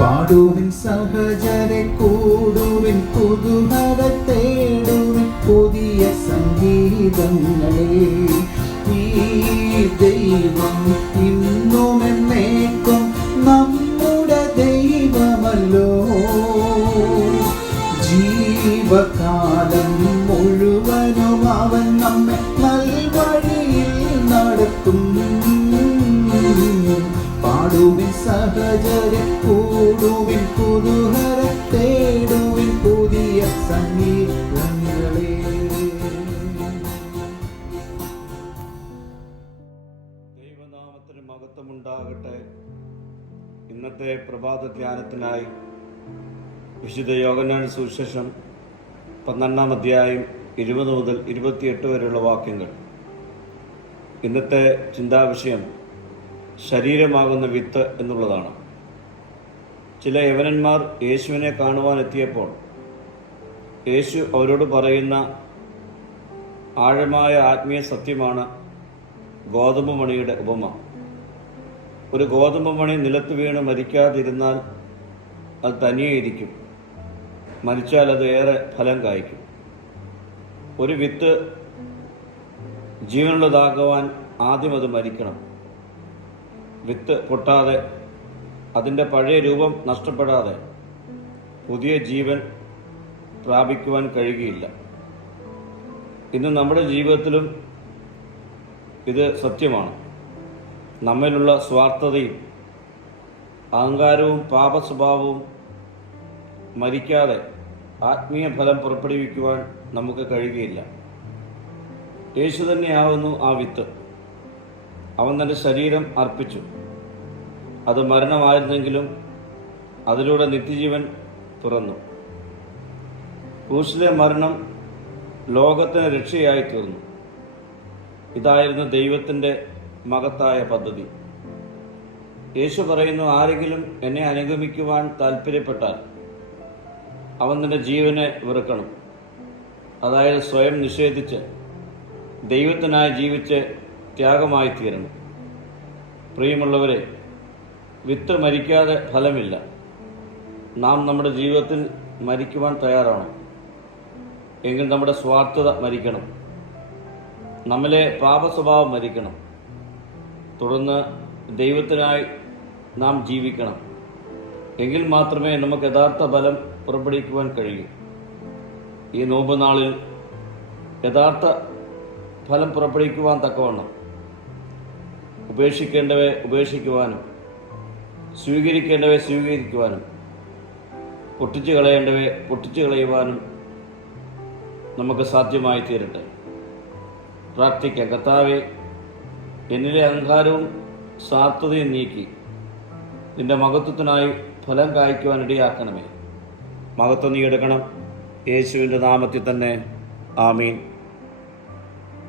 പാടുവിൻ സഹചരെ, കൂടുവിൻ പുതുമഴ തേടുവിൻ പുതിയ സംഗീതങ്ങളെ. ഈ ദൈവം ഇന്നും എന്നേക്കും നമ്മുടെ ദൈവമല്ലോ. ജീവകാലം മുഴുവനും അവൻ നമ്മെ നൽവഴിയിൽ നടത്തും. പാടുവിൻ സഹചരെ, കൂടുവിൻ പുതുമഴ തേടുവിൻ പുതിയ സംഗീതങ്ങളെ. ദൈവനാമത്തിന് മഹത്വമുണ്ടാകട്ടെ. ഇന്നത്തെ പ്രഭാത ധ്യാനത്തിനായി വിശുദ്ധ യോഹന്നാൻ സുവിശേഷം 12-ാം അധ്യായം 20 മുതൽ 28 വരെയുള്ള വാക്യങ്ങൾ. ഇന്നത്തെ ചിന്താവിഷയം ശരീരമാകുന്ന വിത്ത് എന്നുള്ളതാണ്. ചില യവനന്മാർ യേശുവിനെ കാണുവാൻ എത്തിയപ്പോൾ യേശു അവരോട് പറയുന്ന ആഴമായ ആത്മീയ സത്യമാണ് ഗോതമ്പ് മണിയുടെ ഉപമ. ഒരു ഗോതമ്പ് മണി നിലത്ത് വീണ് മരിക്കാതിരുന്നാൽ അത് തനിയെ ഇരിക്കും, മരിച്ചാൽ അത് ഏറെ ഫലം കായ്ക്കും. ഒരു വിത്ത് ജീവനുള്ളതാകുവാൻ ആദ്യം അത് മരിക്കണം. വിത്ത് പൊട്ടാതെ, അതിൻ്റെ പഴയ രൂപം നഷ്ടപ്പെടാതെ പുതിയ ജീവൻ പ്രാപിക്കുവാൻ കഴിയുകയില്ല. ഇന്ന് നമ്മുടെ ജീവിതത്തിലും ഇത് സത്യമാണ്. നമ്മിലുള്ള സ്വാർത്ഥതയും അഹങ്കാരവും പാപസ്വഭാവവും മരിക്കാതെ ആത്മീയ ഫലം പുറപ്പെടുവിക്കുവാൻ നമുക്ക് കഴിയുകയില്ല. യേശു തന്നെയാവുന്നു ആ വിത്ത്. അവൻ തൻ്റെ ശരീരം അർപ്പിച്ചു. അത് മരണമായിരുന്നെങ്കിലും അതിലൂടെ നിത്യജീവൻ തുറന്നു. ക്രൂശിലെ മരണം ലോകത്തിന് രക്ഷയായി തീർന്നു. ഇതായിരുന്നു ദൈവത്തിൻ്റെ മഹത്തായ പദ്ധതി. യേശു പറയുന്നു, ആരെങ്കിലും എന്നെ അനുഗമിക്കുവാൻ താല്പര്യപ്പെട്ടാൽ അവൻ തൻ്റെ ജീവനെ വെറുക്കണം. അതായത് സ്വയം നിഷേധിച്ച് ദൈവത്തിനായി ജീവിച്ച് ത്യാഗമായി തീരണം. പ്രിയമുള്ളവരെ, വിത്ത് മരിക്കാതെ ഫലമില്ല. നാം നമ്മുടെ ജീവിതത്തിൽ മരിക്കുവാൻ തയ്യാറാണ്. എങ്കിൽ നമ്മുടെ സ്വാർത്ഥത മരിക്കണം, നമ്മിലെ പാപസ്വഭാവം മരിക്കണം. തുടർന്ന് ദൈവത്തിനായി നാം ജീവിക്കണം. എങ്കിൽ മാത്രമേ നമുക്ക് യഥാർത്ഥ ഫലം പുറപ്പെടുവിക്കുവാൻ കഴിയൂ. ഈ നോമ്പ് നാളിൽ യഥാർത്ഥ ഫലം പുറപ്പെടുവിക്കുവാൻ തക്കവണ്ണം ഉപേക്ഷിക്കേണ്ടവയെ ഉപേക്ഷിക്കുവാനും സ്വീകരിക്കേണ്ടവയെ സ്വീകരിക്കുവാനും പൊട്ടിച്ചു കളയേണ്ടവയെ പൊട്ടിച്ചു കളയുവാനും നമുക്ക് സാധ്യമായി തീരട്ടെ. പ്രാർത്ഥിക്കാം. കർത്താവേ, എന്നിലെ അഹങ്കാരവും സ്വാർത്ഥതയും നീക്കി നിന്റെ മഹത്വത്തിനായി ഫലം കായ്ക്കുവാൻ ഇടയാക്കണമേ. മഹത്വം നീ എടുക്കണം. യേശുവിൻ്റെ നാമത്തിൽ തന്നെ. ആമീൻ.